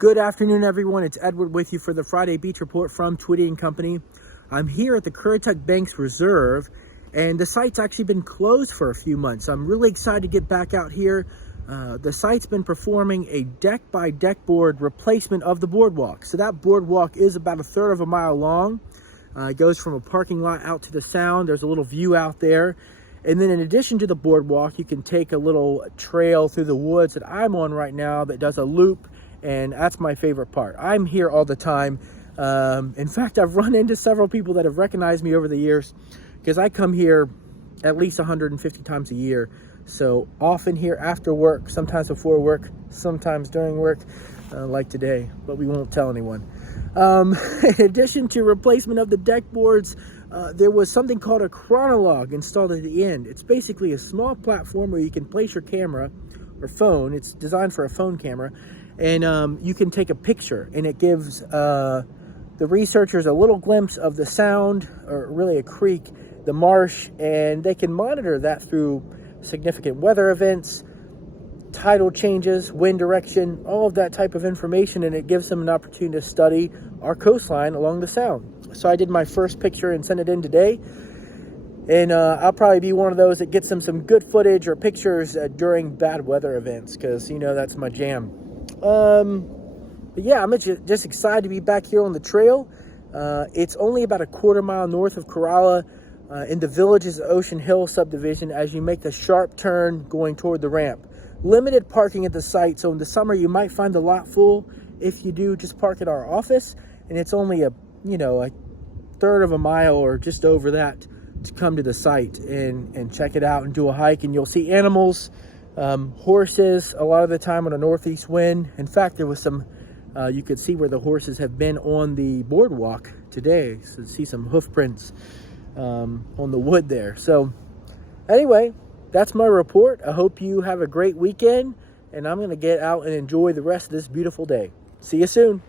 Good afternoon, everyone. It's Edward with you for the Friday Beach Report from Twitty & Company. I'm here at the Currituck Banks Reserve, and the site's actually been closed for a few months. I'm really excited to get back out here. The site's been performing a deck-by-deck board replacement of the boardwalk. So that boardwalk is about 1/3 of a mile long. It goes from a parking lot out to the sound. There's a little view out there. And then in addition to the boardwalk, you can take a little trail through the woods that I'm on right now that does a loop. And that's my favorite part. I'm here all the time. In fact, I've run into several people that have recognized me over the years because I come here at least 150 times a year. So often here after work, sometimes before work, sometimes during work, like today, but we won't tell anyone. In addition to replacement of the deck boards, there was something called a chronologue installed at the end. It's basically a small platform where you can place your camera or phone. It's designed for a phone camera. And you can take a picture, and it gives the researchers a little glimpse of the sound, or really a creek, the marsh, and they can monitor that through significant weather events, tidal changes, wind direction, all of that type of information, and it gives them an opportunity to study our coastline along the sound. So I did my first picture and sent it in today, and I'll probably be one of those that gets them some good footage or pictures during bad weather events, because, you know, that's my jam. But yeah, I'm just excited to be back here on the trail. It's only about 1/4 mile north of Corolla, in the Villages Ocean Hill subdivision as you make the sharp turn going toward the ramp. Limited parking at the site, so in the summer you might find the lot full. If you do, just park at our office, and it's only a 1/3 of a mile or just over that to come to the site and check it out and do a hike. And you'll see animals, horses a lot of the time on a northeast wind. In fact, there was some, you could see where the horses have been on the boardwalk today. So see some hoof prints on the wood there. So anyway, that's my report. I hope you have a great weekend, and I'm going to get out and enjoy the rest of this beautiful day. See you soon.